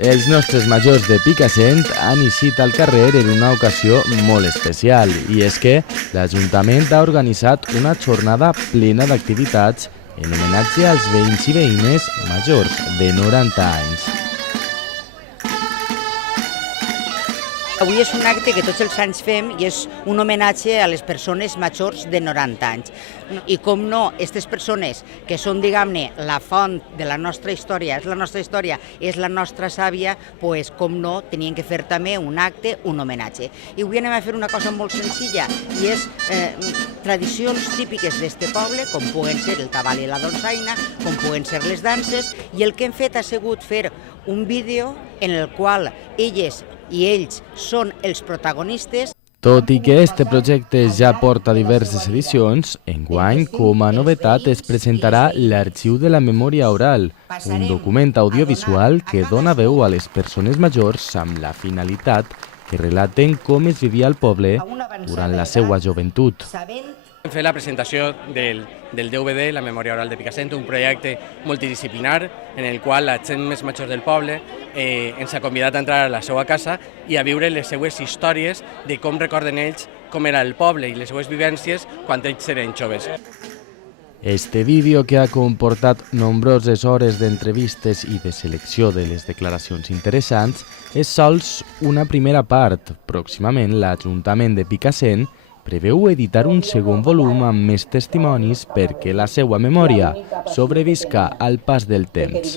Els nostres majors de Picassent han eixit al carrer en una ocasió molt especial, i és que l'Ajuntament ha organitzat una jornada plena d'activitats en homenatge als veïns i veïnes majors de 90 anys. Avui és un acte que tots els anys fem i és un homenatge a les persones majors de 90 anys. I com no, aquestes persones que són, diguem-ne, la font de la nostra història, és la nostra sàvia, doncs com no, tenien que fer també un acte, un homenatge. I avui anem a fer una cosa molt senzilla i és tradicions típiques d'este poble, com puguen ser el tabal i la dolçaina, com puguen ser les danses, i el que hem fet ha sigut fer un vídeo en el qual elles i ells són els protagonistes. Tot i que este projecte ja porta diverses edicions, enguany, com a novetat, es presentarà l'Arxiu de la Memòria Oral, un document audiovisual que dona veu a les persones majors amb la finalitat que relaten com es vivia al poble durant la seva joventut. Hem fet la presentació del DVD, la Memòria Oral de Picassent, un projecte multidisciplinar en el qual la gent més major del poble ens ha convidat a entrar a la seva casa i a viure les seues històries de com recorden ells com era el poble i les seues vivències quan ells eren joves. Este vídeo, que ha comportat nombroses hores d'entrevistes i de selecció de les declaracions interessants, és sols una primera part. Pròximament, l'Ajuntament de Picassent preveu editar un segon volum amb més testimonis perquè la seva memòria sobrevisca al pas del temps.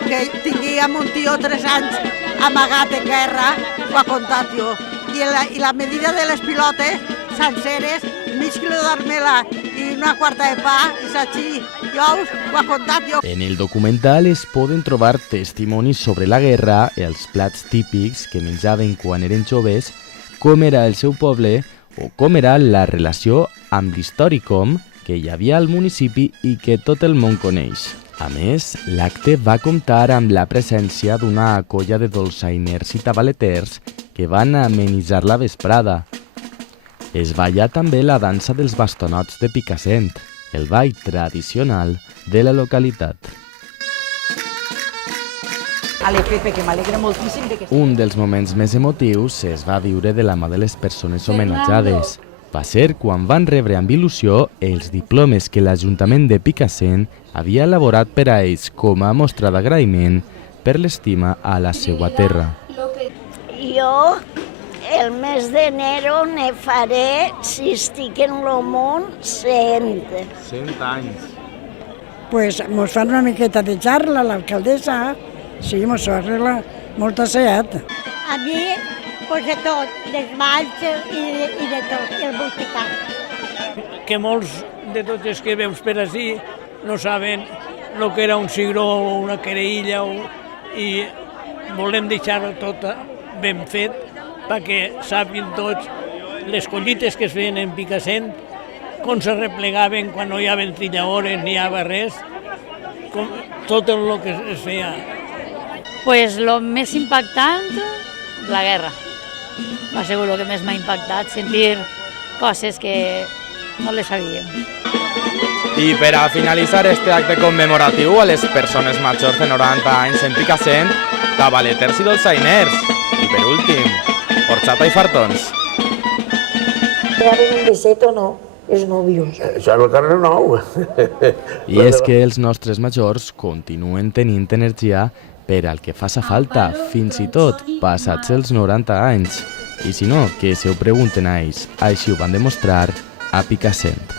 Que tinguíem un tio 3 anys amagat en guerra, ho ha contat jo. I la medida de les pilotes senceres, mig quilo d'armela i una quarta de pa, i s'així, ho ha contat jo. En el documental es poden trobar testimonis sobre la guerra, els plats típics que menjaven quan eren joves, com era el seu poble o com era la relació amb l'històricom que hi havia al municipi i que tot el món coneix. A més, l'acte va comptar amb la presència d'una colla de dolçainers i tabaleters que van amenitzar la vesprada. Es balla també la dansa dels bastonots de Picassent, el ball tradicional de la localitat. Pepe, que m'alegra moltíssim de que... Un dels moments més emotius es va viure de la mà de les persones homenatjades. Va ser quan van rebre amb il·lusió els diplomes que l'Ajuntament de Picassent havia elaborat per a ells com a mostra d'agraïment per l'estima a la seva terra. Jo el mes d'enero ne faré, si estic en el món, 100. 100 anys. Pues mos fan una miqueta de xarra, l'alcaldessa. Sí, mos ho arregla molt asseat. A mi, pues de tot, dels balls i de tot, el musical. Que molts de tots els que veus per ací no saben el que era un cigró o una querella i volem deixar-ho tot ben fet perquè sàpiguen tots les collites que es feien en Picassent, com se replegaven quan no hi havia trilladores ni hi havia res, tot el que es feia. Pues lo més impactant, la guerra. Va ser el que més m'ha impactat, sentir coses que no les sabíem. I per a finalitzar este acte commemoratiu a les persones majors de 90 anys en Picassent, tabaleters i dolçainers. I per últim, horchata i fartons. ¿Llegaron un beset o no? Els novios. Això és el carrer nou. I és que els nostres majors continuen tenint energia per al que faça falta, fins i tot passats els 90 anys. I si no, que se ho pregunten a ells. Així ho van demostrar a Picassent.